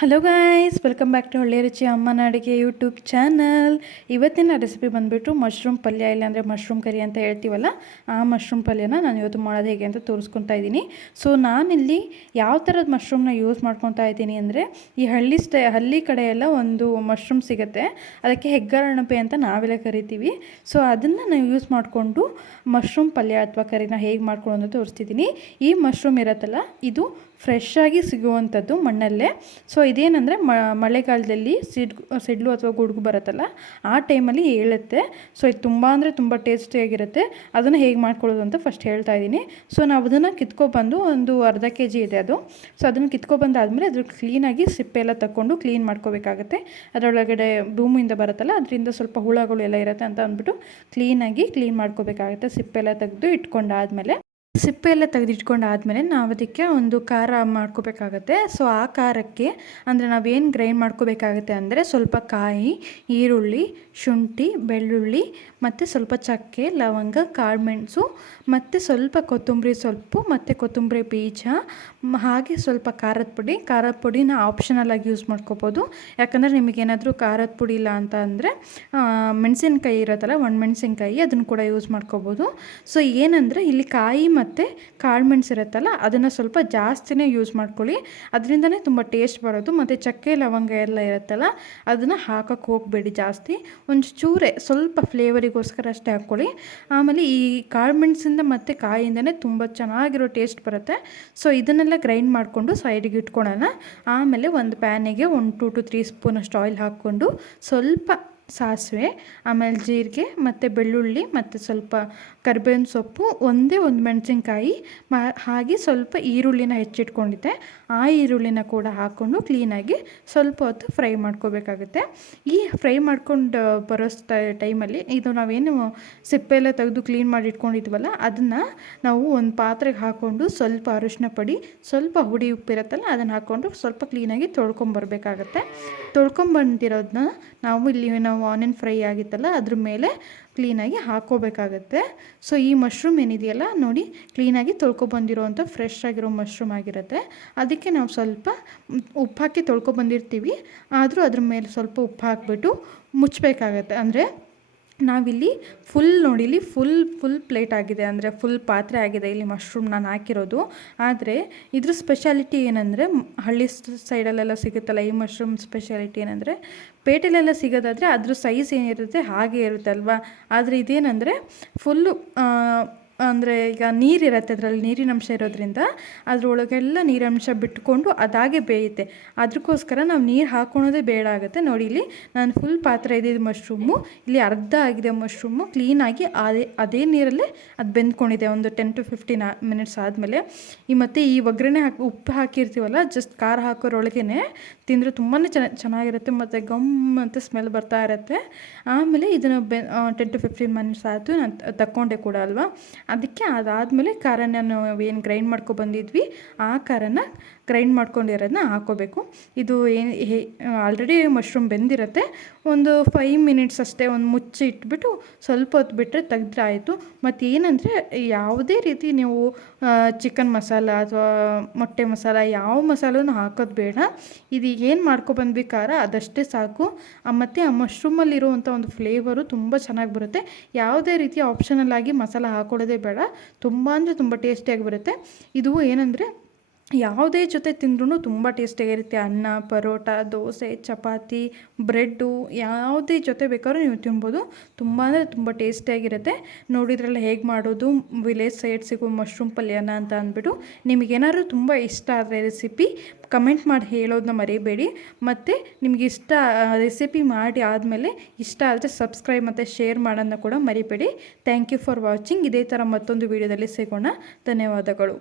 Hello guys, welcome back to ಒಳ್ಳೆ ರುಚಿ ಅಮ್ಮನ ಅಡುಗೆ ಯೂಟ್ಯೂಬ್ ಚಾನಲ್. ಇವತ್ತಿನ ರೆಸಿಪಿ ಬಂದುಬಿಟ್ಟು ಮಶ್ರೂಮ್ ಪಲ್ಯ, ಇಲ್ಲಾಂದರೆ ಮಶ್ರೂಮ್ ಕರಿ ಅಂತ ಹೇಳ್ತೀವಲ್ಲ, ಆ ಮಶ್ರೂಮ್ ಪಲ್ಯನ ನಾನು ಇವತ್ತು ಮಾಡೋದು ಹೇಗೆ ಅಂತ ತೋರಿಸ್ಕೊತಾ ಇದ್ದೀನಿ. ಸೊ ನಾನಿಲ್ಲಿ ಯಾವ ಥರದ ಮಶ್ರೂಮ್ನ ಯೂಸ್ ಮಾಡ್ಕೊತಾ ಇದ್ದೀನಿ ಅಂದರೆ, ಈ ಹಳ್ಳಿ ಕಡೆ ಎಲ್ಲ ಒಂದು ಮಶ್ರೂಮ್ ಸಿಗುತ್ತೆ, ಅದಕ್ಕೆ ಹೆಗ್ಗರಣಪೆ ಅಂತ ನಾವೆಲ್ಲ ಕರಿತೀವಿ. ಸೊ ಅದನ್ನು ನಾವು ಯೂಸ್ ಮಾಡಿಕೊಂಡು ಮಶ್ರೂಮ್ ಪಲ್ಯ ಅಥವಾ ಕರಿನ ಹೇಗೆ ಮಾಡ್ಕೊಳ್ಳೋದು ತೋರಿಸ್ತಿದ್ದೀನಿ. ಈ ಮಶ್ರೂಮ್ ಇರುತ್ತಲ್ಲ, ಇದು ಫ್ರೆಶ್ ಆಗಿ ಸಿಗುವಂಥದ್ದು ಮಣ್ಣಲ್ಲೇ. ಸೊ ಇದೇನೆಂದರೆ ಮಳೆಗಾಲದಲ್ಲಿ ಸಿಡ್ಲು ಅಥವಾ ಗುಡುಗು ಬರುತ್ತಲ್ಲ, ಆ ಟೈಮಲ್ಲಿ ಏಳುತ್ತೆ. ಸೊ ಇದು ತುಂಬ ಅಂದರೆ ತುಂಬ ಟೇಸ್ಟಿಯಾಗಿರುತ್ತೆ. ಅದನ್ನು ಹೇಗೆ ಮಾಡ್ಕೊಳ್ಳೋದು ಅಂತ ಫಸ್ಟ್ ಹೇಳ್ತಾ ಇದ್ದೀನಿ. ಸೊ ನಾವು ಅದನ್ನು ಕಿತ್ಕೊಬಂದು ಒಂದು ಅರ್ಧ kg ಇದೆ ಅದು. ಸೊ ಅದನ್ನು ಕಿತ್ಕೊಬಂದಾದಮೇಲೆ ಅದ್ರ ಕ್ಲೀನಾಗಿ ಸಿಪ್ಪೆ ಎಲ್ಲ ತಗೊಂಡು ಕ್ಲೀನ್ ಮಾಡ್ಕೋಬೇಕಾಗತ್ತೆ. ಅದರೊಳಗಡೆ ಭೂಮಿಯಿಂದ ಬರುತ್ತಲ್ಲ, ಅದರಿಂದ ಸ್ವಲ್ಪ ಹುಳಗಳು ಎಲ್ಲ ಇರುತ್ತೆ ಅಂತ ಅಂದ್ಬಿಟ್ಟು ಕ್ಲೀನಾಗಿ ಕ್ಲೀನ್ ಮಾಡ್ಕೋಬೇಕಾಗತ್ತೆ. ಸಿಪ್ಪೆ ಎಲ್ಲ ತೆಗೆದು ಇಟ್ಕೊಂಡಾದಮೇಲೆ ಸಿಪ್ಪೆ ಎಲ್ಲ ತೆಗೆದಿಟ್ಕೊಂಡಾದಮೇಲೆ ನಾವು ಅದಕ್ಕೆ ಒಂದು ಖಾರ ಮಾಡ್ಕೋಬೇಕಾಗತ್ತೆ. ಸೊ ಆ ಖಾರಕ್ಕೆ ಅಂದರೆ ನಾವೇನು ಗ್ರೈಂಡ್ ಮಾಡ್ಕೋಬೇಕಾಗತ್ತೆ ಅಂದರೆ, ಸ್ವಲ್ಪ ಕಾಯಿ, ಈರುಳ್ಳಿ, ಶುಂಠಿ, ಬೆಳ್ಳುಳ್ಳಿ ಮತ್ತು ಸ್ವಲ್ಪ ಚಕ್ಕೆ, ಲವಂಗ, ಕಾಳುಮೆಣಸು ಮತ್ತು ಸ್ವಲ್ಪ ಕೊತ್ತಂಬರಿ ಸೊಪ್ಪು ಮತ್ತು ಕೊತ್ತಂಬರಿ ಬೀಜ, ಹಾಗೆ ಸ್ವಲ್ಪ ಖಾರದ ಪುಡಿನ ಆಪ್ಷನಲ್ ಆಗಿ ಯೂಸ್ ಮಾಡ್ಕೋಬೋದು. ಯಾಕಂದರೆ ನಿಮಗೇನಾದರೂ ಖಾರದ ಪುಡಿ ಇಲ್ಲ ಅಂತ ಅಂದರೆ ಮೆಣಸಿನ್ಕಾಯಿ ಇರುತ್ತಲ್ಲ, ಒಣಮೆಣಸಿನ್ಕಾಯಿ, ಅದನ್ನು ಕೂಡ ಯೂಸ್ ಮಾಡ್ಕೋಬೋದು. ಸೊ ಏನಂದರೆ ಇಲ್ಲಿ ಕಾಯಿ ಮತ್ತು ಕಾಳುಮೆಣಸು ಇರುತ್ತಲ್ಲ, ಅದನ್ನು ಸ್ವಲ್ಪ ಜಾಸ್ತಿನೇ ಯೂಸ್ ಮಾಡ್ಕೊಳ್ಳಿ. ಅದರಿಂದನೇ ತುಂಬ ಟೇಸ್ಟ್ ಬರೋದು. ಮತ್ತು ಚಕ್ಕೆ ಲವಂಗ ಎಲ್ಲ ಇರುತ್ತಲ್ಲ, ಅದನ್ನು ಹಾಕೋಕ್ಕೆ ಹೋಗಬೇಡಿ ಜಾಸ್ತಿ, ಒಂದು ಚೂರೇ ಸ್ವಲ್ಪ ಫ್ಲೇವರಿಗೋಸ್ಕರ ಅಷ್ಟೇ ಹಾಕ್ಕೊಳ್ಳಿ. ಆಮೇಲೆ ಈ ಕಾಳುಮೆಣಸಿಂದ ಮತ್ತು ಕಾಯಿಂದನೇ ತುಂಬ ಚೆನ್ನಾಗಿರೋ ಟೇಸ್ಟ್ ಬರುತ್ತೆ. ಸೊ ಇದನ್ನೆಲ್ಲ ಗ್ರೈಂಡ್ ಮಾಡಿಕೊಂಡು ಸೈಡಿಗೆ ಇಟ್ಕೊಳ್ಳೋಣ. ಆಮೇಲೆ ಒಂದು ಪ್ಯಾನಿಗೆ ಒಂದು 2 to 3 ಸ್ಪೂನಷ್ಟು ಆಯಿಲ್ ಹಾಕ್ಕೊಂಡು ಸ್ವಲ್ಪ ಸಾಸಿವೆ, ಆಮೇಲೆ ಜೀರಿಗೆ ಮತ್ತು ಬೆಳ್ಳುಳ್ಳಿ ಮತ್ತು ಸ್ವಲ್ಪ ಕರಿಬೇವಿನ ಸೊಪ್ಪು, ಒಂದು ಮೆಣಸಿನ್ಕಾಯಿ, ಹಾಗೆ ಸ್ವಲ್ಪ ಈರುಳ್ಳಿನ ಹೆಚ್ಚಿಟ್ಕೊಂಡಿದ್ದೆ, ಆ ಈರುಳ್ಳಿನ ಕೂಡ ಹಾಕ್ಕೊಂಡು ಕ್ಲೀನಾಗಿ ಸ್ವಲ್ಪ ಹೊತ್ತು ಫ್ರೈ ಮಾಡ್ಕೋಬೇಕಾಗುತ್ತೆ. ಈ ಫ್ರೈ ಮಾಡ್ಕೊಂಡು ಬರೋ ಟೈಮಲ್ಲಿ ಇದು ನಾವೇನು ಸಿಪ್ಪೆ ಎಲ್ಲ ತೆಗೆದು ಕ್ಲೀನ್ ಮಾಡಿ ಇಟ್ಕೊಂಡಿದ್ವಲ್ಲ, ಅದನ್ನು ನಾವು ಒಂದು ಪಾತ್ರೆಗೆ ಹಾಕ್ಕೊಂಡು ಸ್ವಲ್ಪ ಅರಿಶಿನ ಪುಡಿ, ಸ್ವಲ್ಪ ಹುಡಿ ಉಪ್ಪಿರುತ್ತಲ್ಲ, ಅದನ್ನು ಹಾಕ್ಕೊಂಡು ಸ್ವಲ್ಪ ಕ್ಲೀನಾಗಿ ತೊಳ್ಕೊಂಬರ್ಬೇಕಾಗತ್ತೆ. ತೊಳ್ಕೊಂಬಂದಿರೋದನ್ನ ನಾವು ಆನಿಯನ್ ಫ್ರೈ ಆಗಿತ್ತಲ್ಲ ಅದ್ರ ಮೇಲೆ ಕ್ಲೀನಾಗಿ ಹಾಕ್ಕೋಬೇಕಾಗತ್ತೆ. ಸೊ ಈ ಮಶ್ರೂಮ್ ಏನಿದೆಯಲ್ಲ ನೋಡಿ, ಕ್ಲೀನಾಗಿ ತೊಳ್ಕೊಬಂದಿರೋವಂಥ ಫ್ರೆಶ್ ಆಗಿರೋ ಮಶ್ರೂಮ್ ಆಗಿರುತ್ತೆ. ಅದಕ್ಕೆ ನಾವು ಸ್ವಲ್ಪ ಉಪ್ಪು ಹಾಕಿ ತೊಳ್ಕೊಬಂದಿರ್ತೀವಿ, ಆದರೂ ಅದ್ರ ಮೇಲೆ ಸ್ವಲ್ಪ ಉಪ್ಪು ಹಾಕಿಬಿಟ್ಟು ಮುಚ್ಚಬೇಕಾಗತ್ತೆ. ಅಂದರೆ ನಾವಿಲ್ಲಿ ಫುಲ್ ಪ್ಲೇಟ್ ಆಗಿದೆ, ಅಂದರೆ ಫುಲ್ ಪಾತ್ರೆ ಆಗಿದೆ ಇಲ್ಲಿ ಮಶ್ರೂಮ್ ನಾನು ಹಾಕಿರೋದು. ಆದರೆ ಇದ್ರ ಸ್ಪೆಷಾಲಿಟಿ ಏನಂದರೆ, ಹಳ್ಳಿ ಸೈಡಲ್ಲೆಲ್ಲ ಸಿಗುತ್ತಲ್ಲ ಈ ಮಶ್ರೂಮ್ ಸ್ಪೆಷಾಲಿಟಿ ಏನಂದರೆ, ಪೇಟೆಲೆಲ್ಲ ಸಿಗೋದಾದರೆ ಅದ್ರ ಸೈಜ್ ಏನಿರುತ್ತೆ ಹಾಗೆ ಇರುತ್ತೆ ಅಲ್ವಾ. ಆದರೆ ಇದೇನೆಂದರೆ ಫುಲ್ಲು ಅಂದರೆ ಈಗ ನೀರಿರುತ್ತೆ, ಅದರಲ್ಲಿ ನೀರಿನಂಶ ಇರೋದ್ರಿಂದ ಅದರೊಳಗೆಲ್ಲ ನೀರಿನಂಶ ಬಿಟ್ಕೊಂಡು ಅದಾಗೆ ಬೇಯುತ್ತೆ. ಅದಕ್ಕೋಸ್ಕರ ನಾವು ನೀರು ಹಾಕ್ಕೊಳೋದೇ ಬೇಡ ಆಗುತ್ತೆ. ನೋಡಿ ಇಲ್ಲಿ ನಾನು ಫುಲ್ ಪಾತ್ರೆ ಇದ್ದಿದ್ದು ಮಶ್ರೂಮು, ಇಲ್ಲಿ ಅರ್ಧ ಆಗಿದೆ ಮಶ್ರೂಮು, ಕ್ಲೀನಾಗಿ ಅದೇ ನೀರಲ್ಲೇ ಅದು ಬೆಂದ್ಕೊಂಡಿದೆ ಒಂದು 10 to 15 ಮಿನಿಟ್ಸ್ ಆದಮೇಲೆ. ಮತ್ತು ಈ ಒಗ್ಗರಣೆ ಉಪ್ಪು ಹಾಕಿರ್ತೀವಲ್ಲ, ಜಸ್ಟ್ ಖಾರ ಹಾಕೋರೊಳಗೇ ತಿಂದರೆ ತುಂಬಾ ಚೆನ್ನಾಗಿರುತ್ತೆ ಮತ್ತು ಗಮ್ ಅಂತ ಸ್ಮೆಲ್ ಬರ್ತಾ ಇರುತ್ತೆ. ಆಮೇಲೆ ಇದನ್ನು 10 to 15 ಮಿನಿಟ್ಸ್ ಆಯಿತು, ನಾನು ತಕ್ಕೊಂಡೆ ಕೂಡ ಅಲ್ವಾ. ಅದಕ್ಕೆ ಅದಾದಮೇಲೆ ಖಾರನ ನಾವು ಏನು ಗ್ರೈಂಡ್ ಬಂದಿದ್ವಿ ಆ ಖಾರನ ಗ್ರೈಂಡ್ ಮಾಡ್ಕೊಂಡಿರೋದನ್ನ ಹಾಕ್ಕೋಬೇಕು. ಇದು ಆಲ್ರೆಡಿ ಮಶ್ರೂಮ್ ಬೆಂದಿರುತ್ತೆ, ಒಂದು 5 ಮಿನಿಟ್ಸ್ ಅಷ್ಟೇ ಒಂದು ಮುಚ್ಚಿ ಇಟ್ಬಿಟ್ಟು ಸ್ವಲ್ಪ ಹೊತ್ತು ಬಿಟ್ಟರೆ ತೆಗೆದ್ರೆ ಆಯಿತು. ಮತ್ತು ಏನಂದರೆ ಯಾವುದೇ ರೀತಿ ನೀವು ಚಿಕನ್ ಮಸಾಲ ಅಥವಾ ಮೊಟ್ಟೆ ಮಸಾಲ ಯಾವ ಮಸಾಲೂ ಹಾಕೋದು ಬೇಡ. ಇದು ಏನು ಮಾಡ್ಕೊಬಂದ್ವಿ ಖಾರ ಅದಷ್ಟೇ ಸಾಕು. ಮತ್ತು ಆ ಮಶ್ರೂಮಲ್ಲಿರುವಂಥ ಒಂದು ಫ್ಲೇವರು ತುಂಬ ಚೆನ್ನಾಗಿ ಬರುತ್ತೆ. ಯಾವುದೇ ರೀತಿ ಆಪ್ಷನಲ್ ಆಗಿ ಮಸಾಲ ಹಾಕೊಳ್ಳೋದೇ ಬೇಡ, ತುಂಬ ಅಂದರೆ ತುಂಬ ಟೇಸ್ಟಿಯಾಗಿ ಬರುತ್ತೆ. ಇದು ಏನಂದರೆ ಯಾವುದೇ ಜೊತೆ ತಿಂದ್ರೂ ತುಂಬ ಟೇಸ್ಟಿಯಾಗಿರುತ್ತೆ. ಅನ್ನ, ಪರೋಟ, ದೋಸೆ, ಚಪಾತಿ, ಬ್ರೆಡ್ಡು, ಯಾವುದೇ ಜೊತೆ ಬೇಕಾದ್ರೂ ನೀವು ತಿನ್ಬೋದು. ತುಂಬ ಅಂದರೆ ತುಂಬ ಟೇಸ್ಟಿಯಾಗಿರುತ್ತೆ. ನೋಡಿದ್ರಲ್ಲ ಹೇಗೆ ಮಾಡೋದು ವಿಲೇಜ್ ಸೈಡ್ ಸಿಗೋ ಮಶ್ರೂಮ್ ಪಲ್ಯನ ಅಂತ ಅಂದ್ಬಿಟ್ಟು. ನಿಮಗೇನಾದ್ರು ತುಂಬ ಇಷ್ಟ ಆದರೆ ರೆಸಿಪಿ ಕಮೆಂಟ್ ಮಾಡಿ ಹೇಳೋದನ್ನ ಮರಿಬೇಡಿ. ಮತ್ತು ನಿಮಗೆ ಇಷ್ಟ ರೆಸಿಪಿ ಮಾಡಿ ಆದಮೇಲೆ ಇಷ್ಟ ಆದರೆ ಸಬ್ಸ್ಕ್ರೈಬ್ ಮತ್ತು ಶೇರ್ ಮಾಡೋದನ್ನ ಕೂಡ ಮರಿಬೇಡಿ. Thank you for watching. ಇದೇ ಥರ ಮತ್ತೊಂದು ವೀಡಿಯೋದಲ್ಲಿ ಸಿಗೋಣ. ಧನ್ಯವಾದಗಳು.